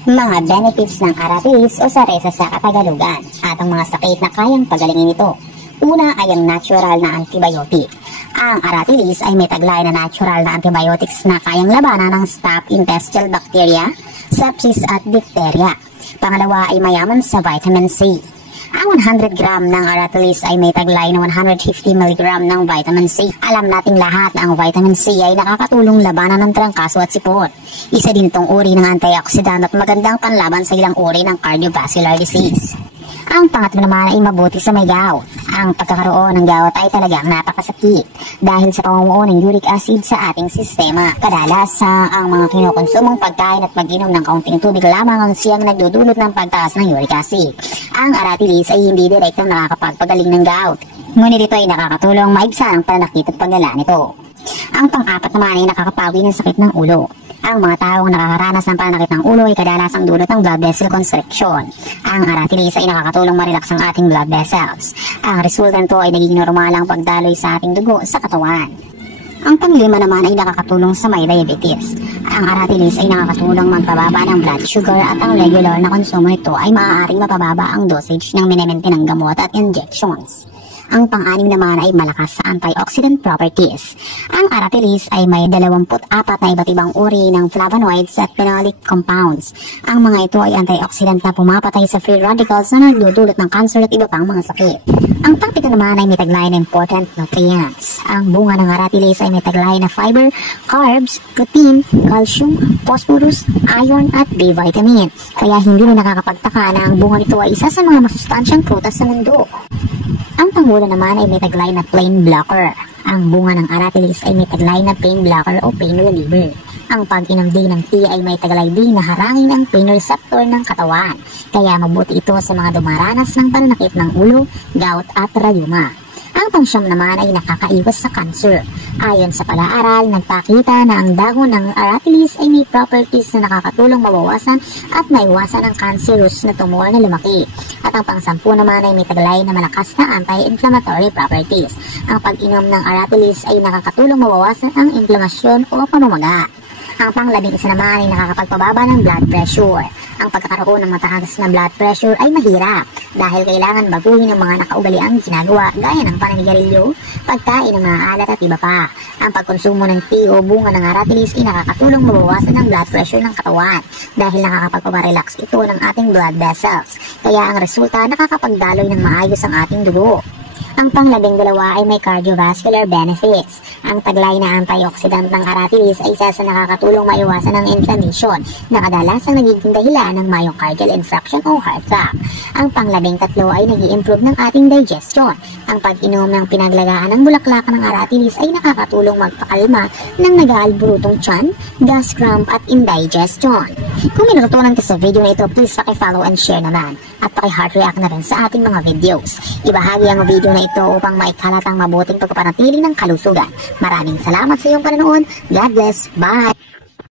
Mga benefits ng aratilis o saresa sa Katagalugan at ang mga sakit na kayang pagalingin ito. Una ay ang natural na antibiotic. Ang aratilis ay may taglay na natural na antibiotics na kayang labanan ng staph intestinal bacteria, sepsis at diphtheria. Pangalawa ay mayaman sa vitamin C. Ang 100 gram ng aratilis ay may taglay na 150 mg ng vitamin C. Alam nating lahat na ang vitamin C ay nakakatulong labanan ng trangkaso at sipon. Isa din itong uri ng antioxidant at magandang panlaban sa ilang uri ng cardiovascular disease. Ang pangatlo naman ay mabuti sa may gout. Ang pagkakaroon ng gout ay talagang napakasakit dahil sa pamumuo ng uric acid sa ating sistema. Kadalasan ang mga kinukonsumong pagkain at pag-inom ng kaunting tubig lamang ang siyang nagdudulot ng pagtaas ng uric acid. Ang aratilis ay hindi direktang nakakapagpagaling ng gout, ngunit ito ay nakakatulong maibsan ang pananakit at paglala nito. Ang pang-apat naman ay nakakapawi ng sakit ng ulo. Ang mga taong nakakaranas ng pananakit ng ulo ay kadalasang dulot ng blood vessel constriction. Ang aratilis ay nakakatulong ma-relax ang ating blood vessels. Ang resulta nito ay naging normal ang pagdaloy sa ating dugo sa katawan. Ang panglima naman ay nakakatulong sa may diabetes. Ang aratilis ay nakakatulong magpababa ng blood sugar at ang regular na konsumo nito ay maaaring mapababa ang dosage ng minimintinang gamot at injections. Ang pang-anim naman ay malakas sa antioxidant properties. Ang aratilis ay may 24 na iba't ibang uri ng flavonoids at phenolic compounds. Ang mga ito ay antioxidant na pumapatay sa free radicals na nagdudulot ng cancer at iba pang mga sakit. Ang pang-pito naman ay may taglay na important nutrients. Ang bunga ng aratilis ay may taglay na fiber, carbs, protein, calcium, phosphorus, iron at B vitamin. Kaya hindi na nakakapagtaka na ang bunga nito ay isa sa mga masustansyang prutas sa mundo. Ang panghula naman ay may taglay na pain blocker. Ang bunga ng aratilis ay may taglay na pain blocker o pain reliever. Ang pag-inom din ng tea ay may taglay din na harangin ang pain receptor ng katawan. Kaya mabuti ito sa mga dumaranas ng pananakit ng ulo, gout at rayuma. Ang pangsyam naman ay nakakaiwas sa cancer. Ayon sa pag-aaral, nagpakita na ang dahon ng aratilis ay may properties na nakakatulong mabawasan at maiwasan ang cancerous na tumor na lumaki. At ang pang-10 naman ay may taglay na malakas na anti-inflammatory properties. Ang pag-inom ng aratilis ay nakakatulong mabawasan ang inflamasyon o pamamaga. Ang pang-11 naman ay nakakapagpababa ng blood pressure. Ang pagkakaroon ng mataas na blood pressure ay mahirap dahil kailangan baguhin ang mga nakaugaliang ginagawa gaya ng paninigarilyo, pagkain ng mga alat at iba pa. Ang pagkonsumo ng tea o bunga ng aratilis ay nakakatulong mabawasan ang blood pressure ng katawan dahil nakakapagpaparelax ito ng ating blood vessels. Kaya ang resulta nakakapagdaloy ng maayos ang ating dugo. Ang pang-12 ay may cardiovascular benefits. Ang taglay na antioxidant ng aratilis ay isa sa nakakatulong maiwasan ang inflammation na kadalasang nagiging dahilan ng myocardial infarction o heart attack. Ang pang-13 ay nag-i-improve ng ating digestion. Ang pag-inom ng pinaglagaan ng bulaklak ng aratilis ay nakakatulong magpakalma ng nag-aalburutong tiyan, gas cramp at indigestion. Kung may natutunan ka sa video na ito, please paki-follow and share naman at paki-heart react na rin sa ating mga videos. Ibahagi ang video na ito upang maikalat ang mabuting pagpapanatili ng kalusugan. Maraming salamat sa iyong panonood. God bless. Bye!